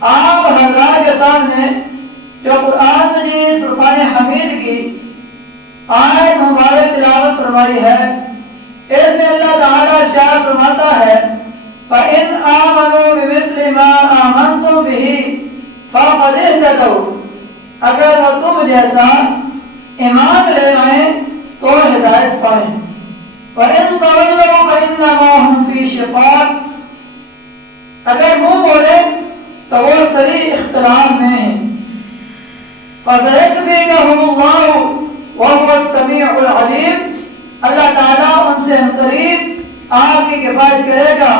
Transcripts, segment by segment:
آپ حضرات کے سامنے جو قرآن مجید فرقان حمید کی آیت مبارک تلاوت فرمائی ہے، اس میں اللہ تعالیٰ شاہ فرماتا ہے فَإِنْ آمَنُوا بِمِثْلِ مَا آمَنْتُمْ بِهِ فَقَدِ اهْتَدَوْا، اگر وہ تم جیسا ایمان لے آئیں تو ہدایت پائیں۔ وَإِنْ تَوَلَّوْا فَإِنَّمَا هُمْ فِي شِقَاقٍ، اگر منہ بولے تو وہ صریح اختلاف میں ہیں۔ فَسَيَكْفِيكَهُمُ اللَّهُ وَهُوَ السَّمِيعُ الْعَلِيمُ، اللہ تعالیٰ ان سے قریب آپ کی کفایت کرے گا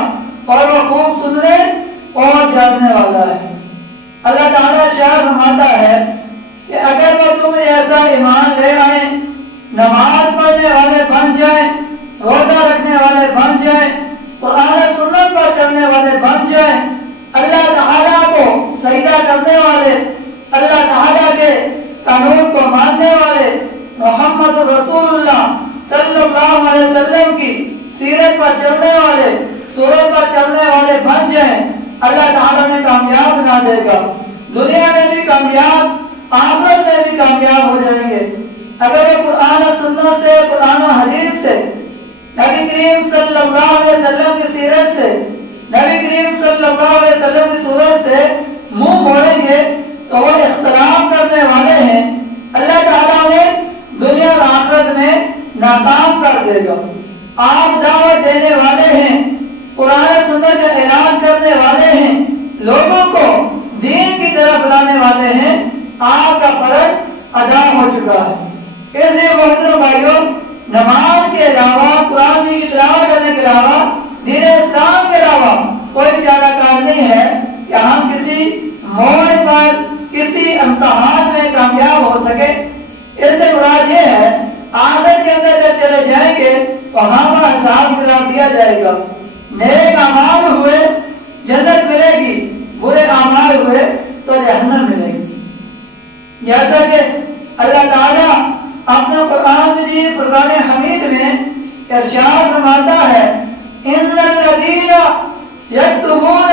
اور وہ خوب سننے اور جاننے والا ہے۔ اللہ تعالیٰ شاہ فرماتا ہے کہ اگر وہ تم ایسا ایمان لے آئیں، نماز پڑھنے والے بن جائیں، روزہ رکھنے والے بن جائیں، قرآن سنت پر کرنے والے بن جائیں، اللہ تعالیٰ کو سجدہ کرنے والے، اللہ تعالیٰ کے قانون کو ماننے والے، محمد رسول اللہ صلی اللہ علیہ وسلم کی سیرت پر چلنے والے، سورت پر چلنے والے بن جائیں، اللہ تعالیٰ نے کامیاب بنا دے گا۔ دنیا میں بھی کامیاب، آخرت میں بھی کامیاب ہو جائیں گے اگر وہ قرآن و سنت سے، قرآن و حدیث سے، نبی کریم صلی اللہ علیہ وسلم کی سیرت سے، نبی کریم صلی اللہ علیہ وسلم کی صورت سے منہ موڑیں گے تو وہ اختلاف کرنے والے ہیں، اللہ تعالیٰ نے دنیا اور آخرت میں ناکام کر دے گا۔ آپ دعوت دینے والے ہیں، قرآن سنت کا اعلان کرنے والے ہیں، لوگوں کو دین کی طرف بلانے والے ہیں، آپ کا فرض ادا ہو چکا ہے۔ اس لیے محترم بھائیوں، نماز کے علاوہ، قرآن کی تلاوت کرنے کے علاوہ، دین اسلام کے علاوہ کوئی زیادہ کار نہیں ہے کہ ہم کسی موڑ پر، کسی امتحان میں کامیاب ہو سکے۔ اس سے مراد یہ ہے آخرت کے اندر جب چلے جائیں گے وہاں پر حساب کتاب دیا جائے گا، نیک اعمال ہوئے جنت ملے گی، برے اعمال ہوئے تو جہنم ملے گی۔ جیسا کہ اللہ تعالیٰ اپنے قرآن مجید فرقان حمید میں ارشاد فرماتا ہے ان الذین یکتمون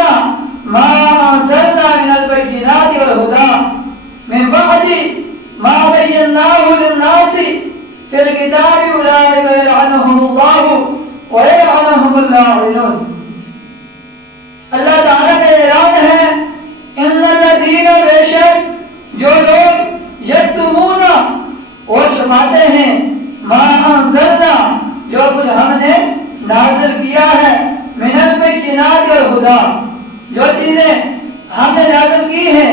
ما انزلنا من البینات والہدی من بعد ما بیناہ للناس فی الکتاب اولئک یلعنہم اللہ ویلعنہم اللاعنون۔ اللہ تعالیٰ کا اعلان ہے ان الذین، بے شک جو لوگ یکتمون وہ چھپاتے ہیں، ما انزلنا جو کچھ ہم نے نازل کیا ہے، من البینات والہدی جو چیزیں ہم نے نازل کی ہیں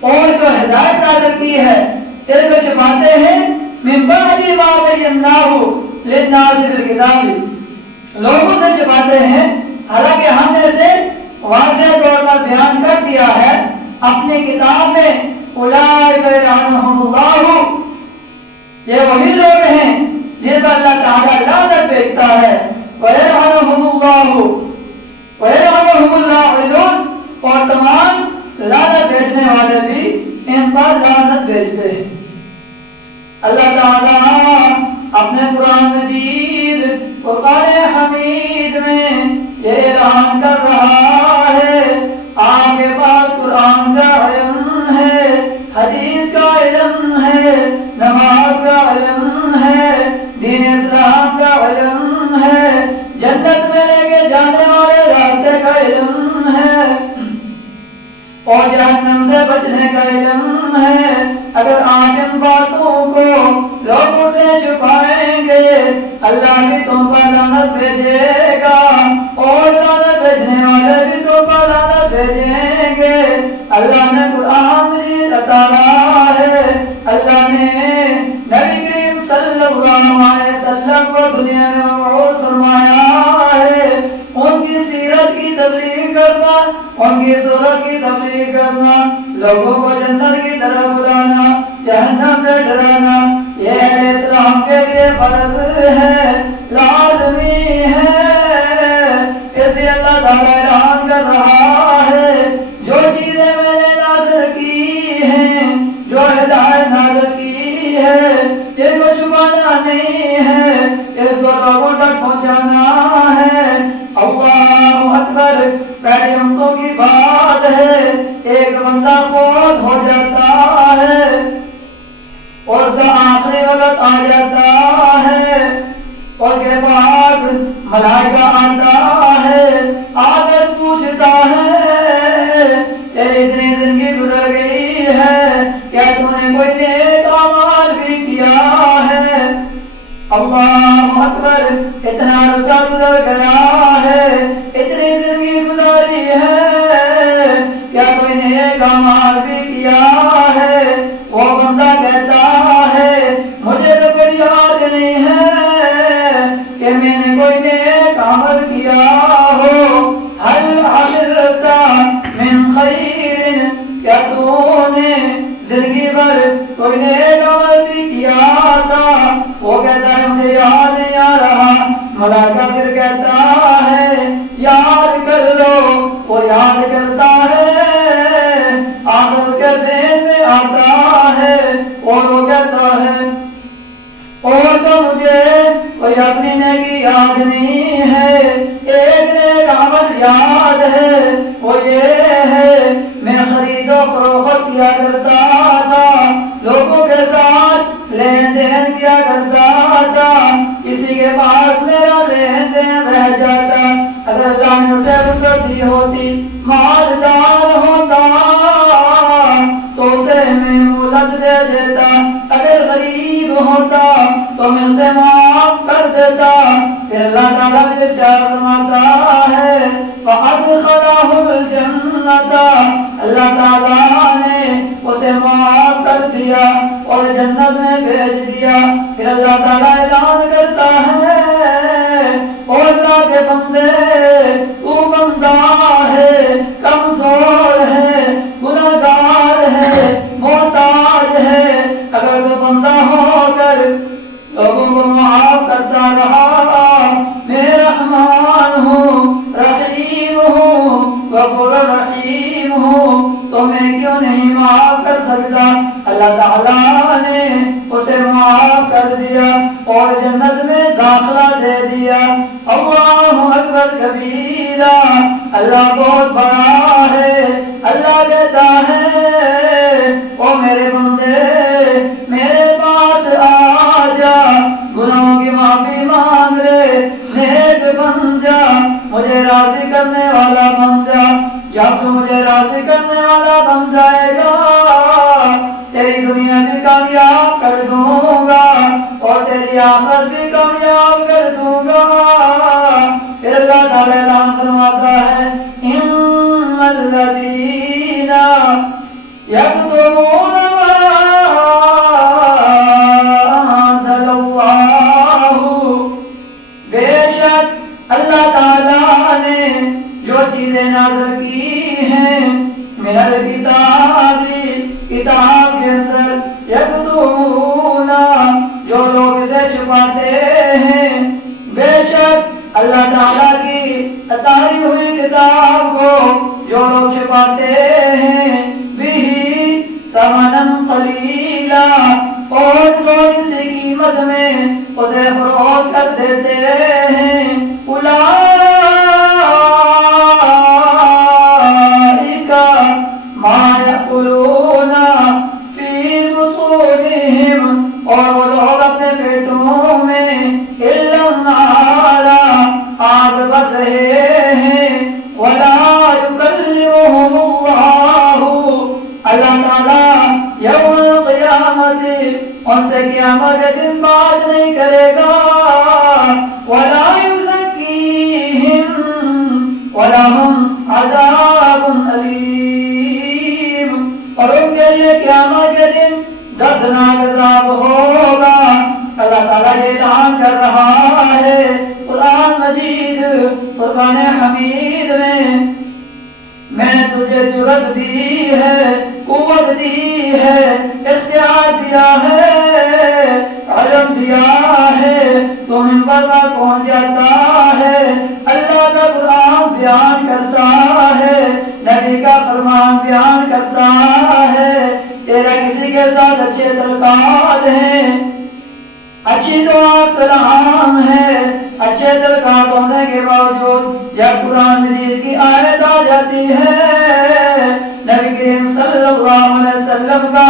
اور جو ہدایت نازل کی ہے اس کو چھپاتے ہیں، من بعد ما بیناہ للناس فی الکتاب، لوگوں سے چھپاتے ہیں حالانکہ ہم نے اسے واضح طور پر بیان کر دیا ہے اپنی کتاب میں۔ اولئک یلعنہم اللہ، یہ وہی لوگ ہیں جن پر اللہ تعالیٰ لعنت بھیجتا ہے، وَيَلْعَنُهُمُ اللَّهُ وَيَلْعَنُهُمُ اللَّاعِنُونَ، اور تمام لعنت بھیجنے والے بھی ان پر لعنت بھیجتے ہیں۔ اللہ تعالیٰ اپنے قرآن مجید فرقان حمید میں یہ اعلان کر رہا ہے آپ کے پاس قرآن کا علم ہے، حدیث کا علم ہے، نماز کا علم ہے، دین اسلام کا علم ہے، جنت میں لے کے جانے والے راستے کا علم ہے اور جہنم سے بچنے کا علم ہے۔ اگر آپ ان باتوں کو لوگوں سے چھپائیں گے اللہ بھی تم پر لعنت بھیجے گا اور لعنت بھیجنے والے بھی تم پر لعنت بھیجیں گے۔ اللہ نے قرآن مجید اتارا ہے، اللہ نے نبی کریم صلی اللہ علیہ وسلم کو دنیا میں مبعوث فرمایا ہے، ان کی سیرت کی تبلیغ کرنا، ان کی صورت کی تبلیغ کرنا، لوگوں کو جنت کی طرف بلانا، جہنم سے ڈرانا، یہ اہل اسلام کے لیے فرض ہے، لازمی ہے۔ اس لیے اللہ تعالیٰ اعلان کر رہا ہے جو چیزیں میں نے نازل کی ہیں، جو ہدایت نازل کی ہے، اس کو چھپانا نہیں ہے، اس کو لوگوں تک پہنچانا ہے۔ اللہ اکبر، پہلی امتوں کی بات ہے ہے ایک بندہ فوت ہو جاتا ہے اور اس کا آخری وقت آ جاتا ہے اور کے پاس ملائکہ آتا ہے، آ کر پوچھتا ہے تیری اتنی زندگی گزر گئی ہے، کیا تو نے کوئی نیک اعمال بھی کیا ہے؟ اللہ اکبر، اتنا عرصہ گزر گیا ہے، اتنی زندگی گزاری ہے، کیا کوئی نیک اعمال بھی کیا ہے؟ وہ بندہ کہتا ہے مجھے تو کوئی یاد نہیں ہے کہ میں نے کوئی نیک عمل کیا ہو۔ حل عملت من خیر، کیا تو نے زندگی بھر کوئی نیک عمل بھی کیا تھا؟ وہ کہتا ہے مجھے یاد نہیں آ رہا۔ ملائکہ پھر کہتا ہے یاد کر لو، وہ یاد کرتا ہے، آخر کے ذہن میں آتا ہے اور وہ کہتا ہے اور تو مجھے کوئی اپنی نیکی یاد نہیں ہے، ایک نیک عمل یاد ہے، وہ یہ ہے میں خرید و فروخت کیا کرتا تھا، لوگوں کے ساتھ لین دین کیا کرتا تھا، کسی کے پاس میرا لین دین رہ جاتا، اگر اللہ نے اسے رخصت دی ہوتی، مالدار ہوتا تو اسے میں مہلت دے دیتا، اگر غریب ہوتا تو میں اسے معاف کر دیتا۔ پھر اللہ تعالیٰ نے ارشاد فرماتا ہے فَأَدْخَلَهُ الْجَنَّةَ، اللہ تعالیٰ نے اسے معاف کر دیا اور جنت میں بھیج دیا۔ پھر اللہ تعالیٰ اعلان کرتا ہے اور اللہ کے بندے تو بندہ ہے، کمزور ہے، گناہگار ہے، محتاج ہے، اگر تو بندہ ہو کر لوگوں کو معاف کرتا رہا، میں رحمان ہوں، رحیم ہوں، غفور رحیم ہوں، تو میں کیوں نہیں معاف کر سکتا؟ اللہ تعالیٰ نے اسے معاف کر دیا اور جنت میں داخلہ دے دیا۔ اللہ اکبر کبیرہ، اللہ بہت بڑا ہے۔ اللہ کہتا ہے او میرے بندے میرے پاس آ جا، گناہوں کی معافی مانگ لے، نیک بن جا، مجھے راضی کرنے والا بن جا۔ جب تو مجھے راضی کرنے والا بن جائے گا تیری دنیا بھی کامیاب کر دوں گا اور تیری آخرت بھی کامیاب کر دوں گا۔ پھر اللہ تعالیٰ اعلان فرماتا ہے ان الذین یکتمون بے شک اللہ تعالیٰ نے جو چیزیں نازل کی ہیں من الکتاب، کتاب کے اندر، یکتمون جو لوگ اسے چھپاتے ہیں، بے شک اللہ تعالیٰ کی اتاری ہوئی کتاب کو جو لوگ چھپاتے ہیں، بھی ثمنً قلیلا، اور تھوڑی سی قیمت میں اسے فروخت کر دیتے ہیں، اولئک ما یأکلون فی بطونہم، اور وہ لوگ اپنے پیٹوں میں الا النار، آگ بھر رہے ہیں، ولا یکلمہم اللہ تعالیٰ یوم القیامت ان سے قیامت کے دن بات نہیں کرے گا، ولا یزکیہم ولہم عذاب علیم، اور ان کے لیے قیامت کے دن دردناک عذاب ہوگا۔ اللہ تعالیٰ یہ اعلان کر رہا ہے قرآن مجید فرقان حمید میں نے تجھے جرأت دی ہے، قوت دی ہے، اختیار دیا ہے، علم دیا ہے، تو منبر پر پہنچ جاتا ہے، اللہ کا قرآن بیان کرتا ہے، نبی کا فرمان بیان کرتا ہے، تیرا کسی کے ساتھ اچھے تعلقات ہیں، اچھی دعا سلام ہے، اچھے تعلقات ہونے کے باوجود جب قرآن مجید کی آیت آ جاتی ہے، نبی کریم صلی اللہ علیہ وسلم کا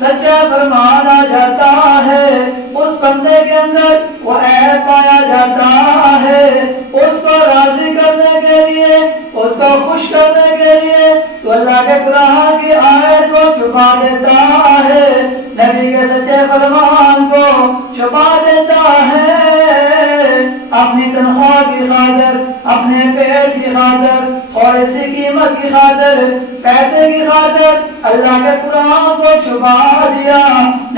سچا فرمان آ جاتا ہے، اس بندے کے اندر وہ عیب پایا جاتا ہے، اس کو راضی کرنے کے لیے، اس کو خوش کرنے کے لیے تو اللہ کے قرآن کی آیت کو چھپا دیتا ہے، نبی کے سچے فرمان کو چھپا دیتا ہے، اپنی تنخواہ کی خاطر، اپنے پیٹ کی خاطر، تھوڑی سی قیمت کی خاطر، پیسے کی خاطر اللہ کے قرآن کو چھپا دیا،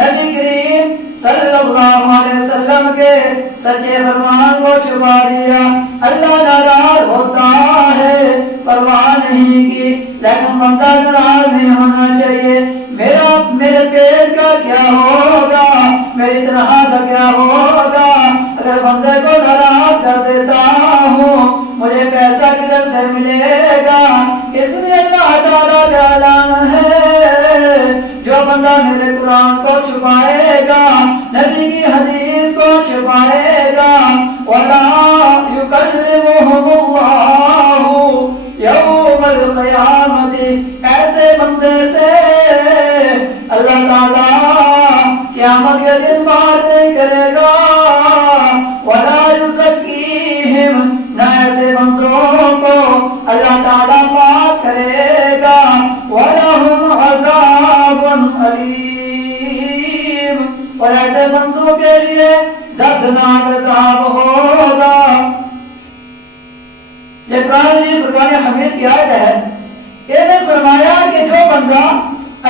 نبی کریم صلی اللہ علیہ وسلم کے سچے فرمان کو چھپا دیا، اللہ ناراض ہوتا ہے، پرواہ نہیں کی، لیکن بندہ ناراض نہیں ہونا چاہیے، میرے پیٹ کا کیا ہوگا، میری تنخواہ کا کیا ہوگا، اگر بندے کو ناراض کر دیتا ہوں مجھے پیسہ کدھر سے ملے گا، اس لیے اللہ تعالیٰ کا اعلان ہے جو بندہ میرے قرآن کو چھپائے گا، نبی کی حدیث کو چھپائے گا، وَلَا يُكَلِّمُهُمُ اللَّهُ يَوْمَ الْقِيَامَةِ، ایسے بندے سے اللہ تعالیٰ قیامت کے دن بات نہیں کرے گا، وَلَا يُزَكِّيهِمْ، نہ ایسے بندوں کو اللہ تعالیٰ پاک کرے گا، وَلَهُمْ عَذَابٌ أَلِيمٌ، اور ایسے بندوں کے لیے دردناک عذاب ہوگا۔ یہ قرآن کی فرقان حمید کی آیت ہے، یہ نے فرمایا کہ جو بندہ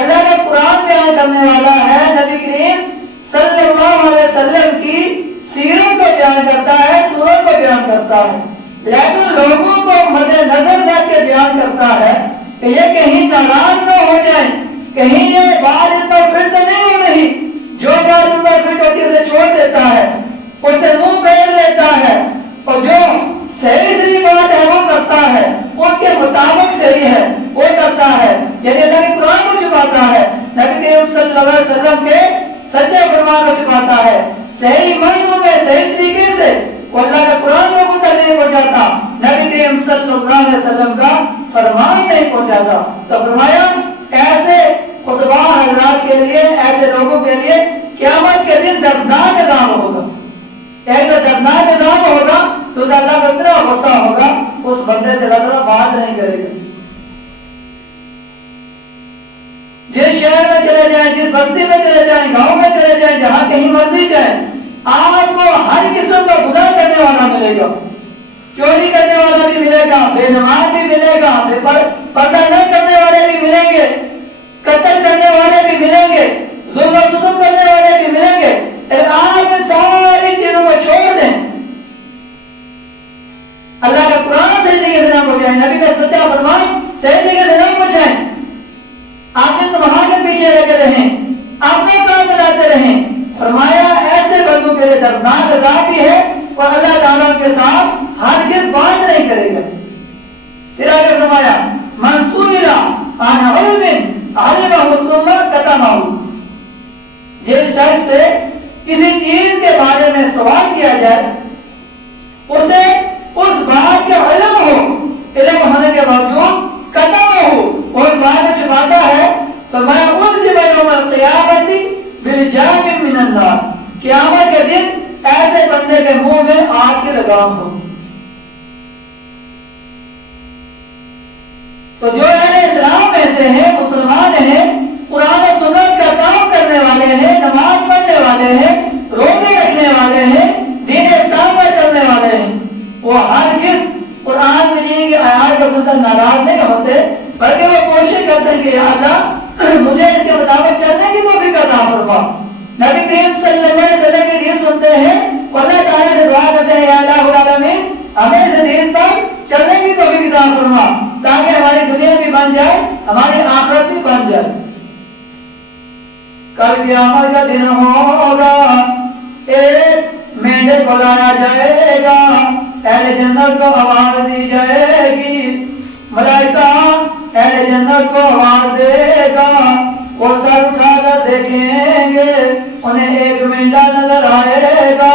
اللہ کا قرآن بیان کرنے والا ہے، نبی کریم صلی اللہ علیہ وسلم کی سیرت کو بیان کرتا ہے، سورت کو بیان کرتا ہے، لیکن لوگوں کو مد نظر رکھ کے بیان کرتا ہے کہ یہ کہیں ناراض نہ ہو جائیں، کہیں یہ بات ان پر فٹ نہیں ہو رہی، جو بات ان پر فٹ ہوتی ہے اسے چھوڑ دیتا ہے، اسے منہ پھیر لیتا ہے، اور جو صحیح بات ہے وہ کرتا ہے، ان کے مطابق صحیح ہے وہ کرتا ہے، یعنی اللہ کے قرآن کو چھپاتا ہے، نبی کریم صلی اللہ علیہ وسلم کے سچے فرمان کو چھپاتا ہے، صحیح معنوں میں صحیح طریقے سے وہ اللہ کا قرآن لوگوں تک نہیں پہنچاتا، نبی کریم صلی اللہ علیہ وسلم کا فرمان نہیں پہنچاتا، تو فرمایا ایسے خطبہ حضرات کے لیے، ایسے لوگوں کے لیے قیامت کے دن دردناک عذاب ہوگا، ایک تو دردناک عذاب ہوگا تو اسے اللہ کا اتنا غصہ ہوگا اس بندے سے اللہ تعالیٰ بات نہیں کرے گا۔ جس شہر میں چلے جائیں، جس بستی میں چلے جائیں، گاؤں میں چلے جائیں، جہاں کہیں مرضی جائیں، آپ کو ہر قسم کا گناہ کرنے والا ملے گا، چوری کرنے والا بھی ملے گا، بے نماز بھی ملے گا، پردہ نہ کرنے والے بھی ملیں گے، قتل کرنے والے بھی ملیں گے، ظلم و ستم کرنے والے بھی ملیں گے، آج ساری چیزوں کو چھوڑ دیں، اللہ کا قرآن صحیح طریقے سے نہ پہنچائیں، نبی کا سچا فرمان صحیح طریقے سے نہ پہنچائیں، آپ نے تمہارے کے پیچھے لگے رہیں، اپنے کام بناتے رہیں، فرمایا ایسے بندوں کے لیے دردناک عذاب بھی ہے اور اللہ تعالیٰ کے ساتھ ہرگز بات نہیں کرے گا۔ پھر آگے فرمایا من سئل عن علم علمہ ثم کتمہ، جس شخص سے کسی چیز کے بارے میں سوال کیا جائے اسے اس بات کا علم ہو، علم ہونے کے باوجود قتم ہو، اور بات چھپاتا ہے، فرمایا علم یوم القیامت بالجام من النار، قیامت کے دن ایسے بندے کے منہ میں آگ کی لگام ہو۔ تو جو اہل اسلام میں سے ہیں، مسلمان ہیں، قرآن و سنت کا کام کرنے والے ہیں، نماز پڑھنے والے ہیں، روزے رکھنے والے ہیں، دین اسلام پر چلنے والے ہیں، وہ ہرگز قرآن میں کی آیات کو سن کر ناراض نہیں ہوتے، بلکہ وہ کوشش کرتے ہیں کہ یا اللہ مجھے اس کے مطابق چلنے کی توفیق عطا فرما۔ نبی کریم صلی اللہ علیہ وسلم کی حدیث سنتے ہیں، اللہ تعالیٰ سے دعا کرتے ہیں یا اللہ رب العالمین ہمیں اس حدیث پر چلنے کی توفیق عطا فرما، تاکہ ہماری دنیا بھی بن جائے، ہماری آخرت بھی بن جائے۔ کل قیامت کا دن ہوگا، ایک مینڈے کو لایا جائے گا، اہل جنت کو آواز دی جائے گی، ملائکہ اہل جنت کو آواز دے گا، وہ سر اٹھا کر دیکھیں گے، انہیں ایک مینڈا نظر آئے گا،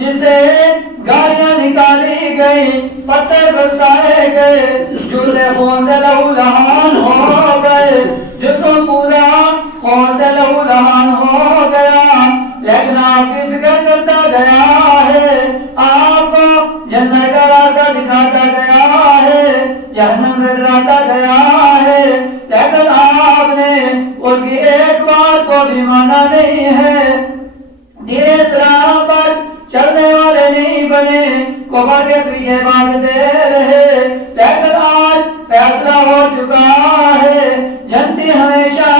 جسے گالیاں نکالی گئی، پتھر برسائے گئے، جھولے خون سے لہو لہان ہو گئے، جسم پورا خون سے لہو لہان ہو گیا، لیکن آپ کی فکر کرتا گیا ہے، آپ کو جنت کا راستہ دکھاتا گیا ہے، جہنم سے ڈراتا گیا ہے، لیکن آپ نے اس کی ایک بات کو بھی مانا نہیں ہے، دین اسلام پر چلنے والے نہیں بنے، کفر کے پیچھے بھاگتے رہے، لیکن آج فیصلہ ہو چکا ہے، جنتی ہمیشہ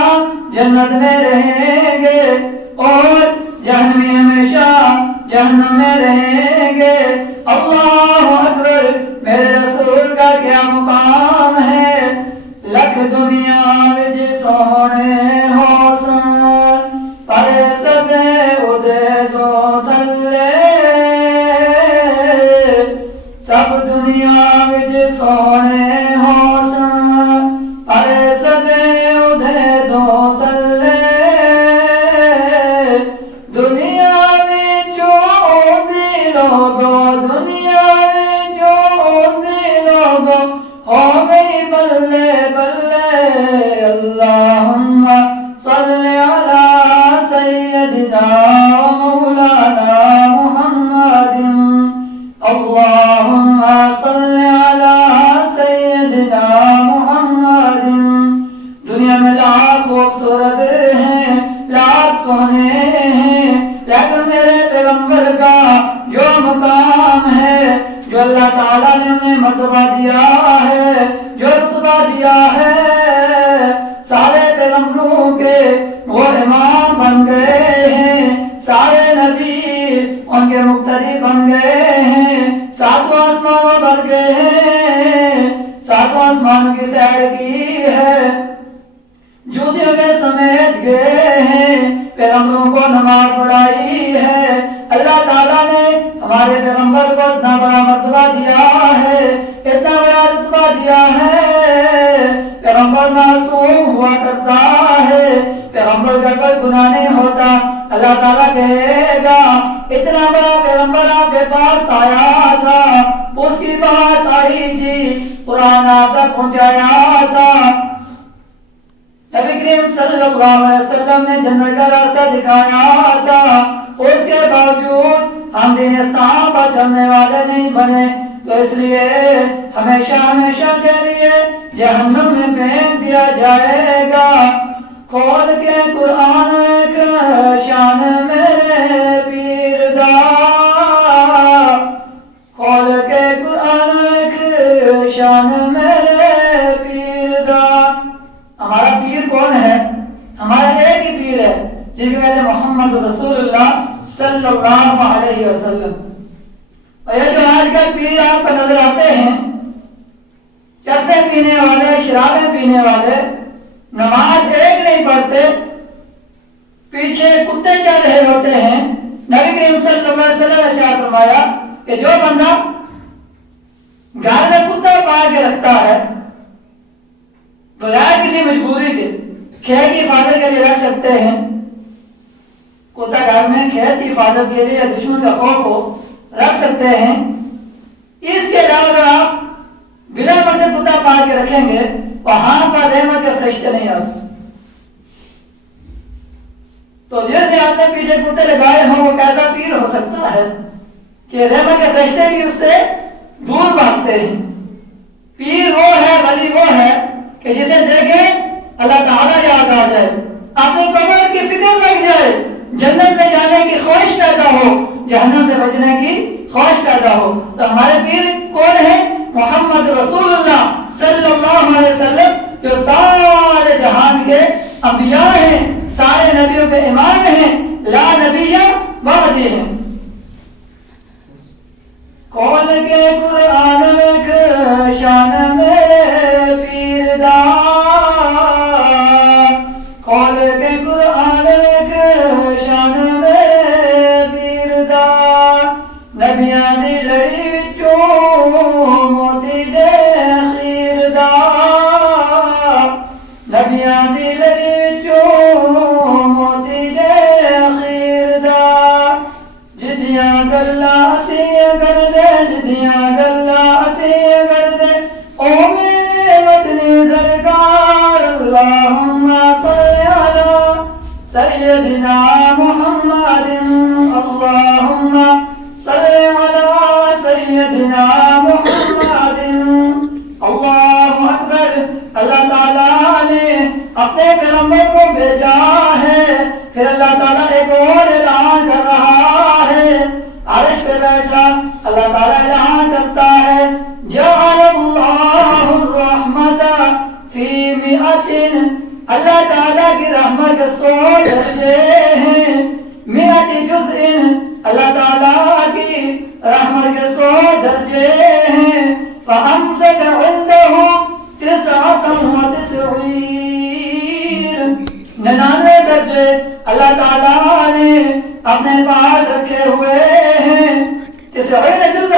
جنت میں رہیں گے اور جہنمی ہمیشہ جہنم میں رہیں گے۔ اللہ اکبر، میرے رسول کا کیا مقام ہے، لکھ دنیا وچ سونے حسن پر سبے اودے تو تھلے، سب دنیا وچ سونے حسن پر سبے اودے تو تھلے، دنیا وچوں دی لوگو، دنیا وچوں دی لوگو ہو گئی بلے بلے، اللہم صل علی سیدنا مولانا محمد، اللہم صل علی سیدنا محمد۔ دنیا میں لاکھ خوبصورت ہیں، لاکھ سونے ہیں، لیکن میرے پیغمبر کا جو مقام ہے، جو اللہ تعالیٰ نے انہیں مرتبہ دیا ہے، جو رتبہ دیا ہے، سارے پیغمبروں کے وہ امام بن گئے ہیں، سارے نبی ان کے مقتدی بن گئے ہیں، ساتوں آسمانوں بن گئے ہیں، ساتوں آسمانوں کی سیر کی ہے، جوتیوں کے سمیت گئے ہیں، پیغمبروں کو نماز پڑھائی ہے، اللہ تعالیٰ نے ہمارے پیغمبر کو اتنا بڑا مرتبہ دیا ہے، اتنا بڑا رتبہ دیا ہے، پیغمبر معصوم ہوا کرتا ہے، پیغمبر کا کوئی گناہ نہیں ہوتا، اللہ تعالیٰ کہے گا اتنا بڑا پیغمبر آپ کے پاس آیا تھا، اس کی بات آئی تھی، قرآن آپ تک پہنچایا تھا، نبی کریم صلی اللہ علیہ وسلم نے جنت کا راستہ دکھایا تھا، اس کے باوجود ہم دین اسلام پر چلنے والے نہیں بنے، تو اس لیے ہمیشہ ہمیشہ کے لیے جہنم میں پھینک دیا جائے گا۔ کھول کے قرآن ایک شان میرے پیر دا، کھول کے قرآن ایک شان میرے پیر دا۔ ہمارا پیر کون ہے؟ ہمارا ایک ہی پیر ہے جس کے کہتے ہیں محمد رسول اللہ صلی اللہ علیہ وسلم۔ اور یہ جو آج کل پیر آپ کو نظر آتے ہیں، چرسیں پینے والے، شرابیں پینے والے، نماز ایک نہیں پڑھتے، پیچھے کتے چل رہے ہوتے ہیں، نبی کریم صلی اللہ علیہ وسلم نے ارشاد فرمایا کہ جو بندہ گھر میں کتا پال کے رکھتا ہے بغیر کسی مجبوری کے، کھیت کی حفاظت کے لیے رکھ سکتے ہیں، کتا گھر میں کھیت کی حفاظت کے لیے دشمن کا خوف ہو رکھ سکتے ہیں، اس کے علاوہ اگر آپ بلا وجہ کتا پال کے رکھیں گے وہاں پر رحمت کے فرشتے نہیں آ سکتے۔ تو جس نے آپ نے پیچھے کتے لگائے ہوں وہ کیسا پیر ہو سکتا ہے کہ رحمت کے فرشتے بھی اس سے دور بھاگتے ہیں۔ پیر وہ ہے، ولی وہ ہے کہ جسے دیکھیں اللہ تعالیٰ یاد آ جائے، اپنی قبر کی فکر لگ جائے، جنت میں جانے کی خواہش پیدا ہو، جہنم سے بچنے کی خواہش پیدا ہو۔ تو ہمارے پیر کون ہے؟ محمد رسول اللہ صلی اللہ علیہ وسلم، جو سارے جہان کے انبیاء ہیں، سارے نبیوں کے امام ہیں، لا نبی بعدی ہیں۔ کھول کے قرآن میں شان میرے پیر دا، کھول کے قرآن میں شان میرے پیر دا، نبیاں دی لڑی وچوں موتی دے خیر دا، نبیاں دی لڑی وچوں موتی دے خیر دا، جدیاں گلاں دنیا گلا اسی کرتے او میرے مدنی سرکار اللہم صلی علی سیدنا محمد اللہم صلی علی سیدنا محمد اللہ اکبر۔ اللہ تعالیٰ نے اپنے پیغمبر کو بھیجا ہے، پھر اللہ تعالیٰ ایک اور اعلان کر رہا ہے، عرش پہ بیٹھا اللہ تعالیٰ اعلان کرتا ہے جعل اللہ الرحمت فی مئۃ، اللہ تعالیٰ کی رحمت کے 100 درجے ہیں، مئۃ جزء، اللہ تعالیٰ کی رحمت کے 100 درجے ہیں، فأمسك عنده 99 درجے اللہ تعالیٰ نے اپنے پاس رکھے ہوئے ہیں، 99 جزء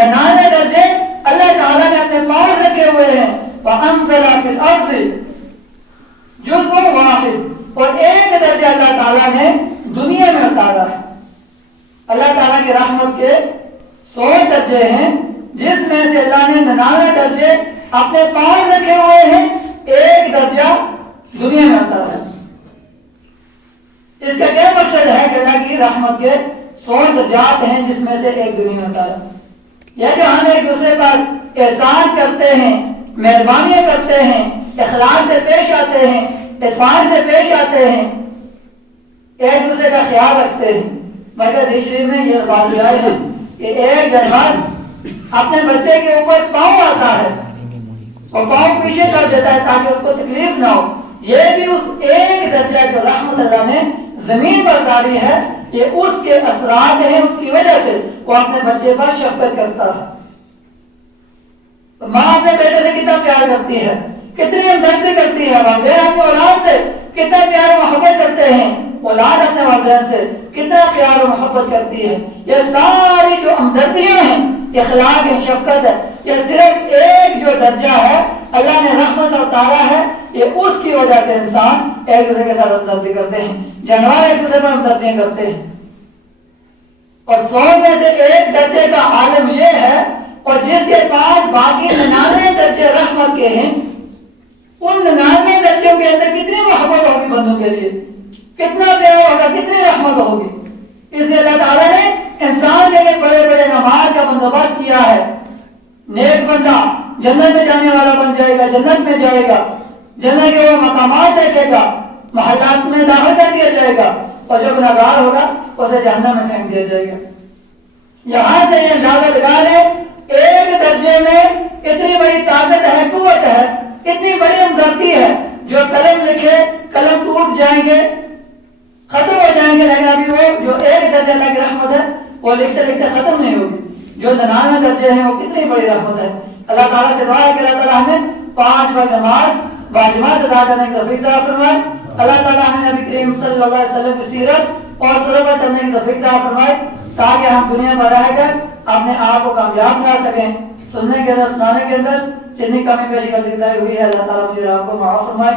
99 درجے اللہ تعالیٰ نے اپنے پاس رکھے ہوئے ہیں، فأنزل فی الأرض جزء واحد، اور ایک درجہ اللہ تعالیٰ نے دنیا میں اتارا ہے۔ اللہ تعالیٰ کی رحمت کے 100 درجے ہیں، جس میں سے اللہ نے 99 درجے اپنے پاس رکھے ہوئے ہیں، ایک درجہ دنیا میں اتارا ہے۔ اس کا کیا مقصد ہے کہ اللہ کی رحمت کے 100 درجات ہیں، جس میں سے ایک دنیا میں اتارا۔ یہ جو ہم ایک دوسرے پر احسان کرتے ہیں، مہربانیاں کرتے ہیں، اخلاص سے پیش آتے ہیں، اتفاق سے پیش آتے ہیں، ایک دوسرے کا خیال رکھتے ہیں۔ مگر حدیث شریف میں یہ بات آئی ہے کہ ایک جانور اپنے بچے کے اوپر پاؤں آتا ہے اور پاؤں پیچھے کر دیتا ہے تاکہ اس کو تکلیف نہ ہو، یہ بھی اس ایک درجہ جو رحمت اللہ نے زمین پر ڈالی ہے، یہ اس کے اثرات ہیں، اس کی وجہ سے وہ اپنے بچے پر شفقت کرتا ہے۔ ماں اپنے بیٹے سے کتنا پیار کرتی ہے، کتنی ہمدردی کرتی ہے، والدین اپنے اولاد سے کتنا پیار و محبت کرتے ہیں، اولاد اپنے والدین سے کتنا پیار و محبت کرتی ہے۔ یہ ساری جو ہمدردیاں ہیں، اخلاق ہے، شفقت ہے، یہ صرف ایک جو درجہ ہے اللہ نے رحمت اتارا ہے، یہ اس کی وجہ سے انسان ایک دوسرے کے ساتھ ہمدردی کرتے ہیں، جانور ایک دوسرے پر ہمدردیاں کرتے ہیں۔ اور 100 میں سے ایک درجے کا عالم یہ ہے، اور جس کے پاس باقی 99 درجے رحمت کے ہیں، ان 99 درجوں کے اندر کتنی محبت ہوگی بندوں کے لیے، کتنا پیار ہوگا، کتنی رحمت ہوگی۔ اس لیے اللہ تعالیٰ نے انسان کے لیے بڑے بڑے نماز کا بندوبست کیا ہے۔ نیک بندہ جنت میں جانے والا بن جائے گا، جنت میں جائے گا، جنت کے وہ مقامات دیکھے گا، محلات میں داخل کر دیا جائے گا، اور جو گناہگار ہوگا اسے جہنم میں پھینک دیا جائے گا۔ یہاں سے یہ اندازہ لگا لیں ایک درجے میں اتنی بڑی طاقت ہے، قوت ہے، اتنی بڑی ہمدردی ہے، جو قلم لکھے قلم ٹوٹ جائیں گے، ختم ہو جائیں گے، لیکن ابھی وہ جو ایک درجہ اللہ کی رحمت ہے وہ لکھتے لکھتے ختم نہیں ہوگی۔ جو 99 درجے ہیں وہ کتنی بڑی رحمت ہے۔ اللہ تعالیٰ سے دعا ہے کہ اللہ تعالیٰ ہمیں 5 وقت نماز باجماعت ادا کرنے کی توفیق عطا فرمائے۔ اللہ تعالیٰ ہمیں نبی کریم صلی اللہ علیہ وسلم کی سیرت اور صحبت کرنے کی توفیق عطا فرمائے، تاکہ ہم دنیا میں رہ کر اپنے آپ کو کامیاب بنا سکیں۔ سننے کے اندر، سنانے کے اندر جتنی کمی پیشی غلطی ہوئی ہے اللہ تعالیٰ مجھے آپ کو معاف فرمائے۔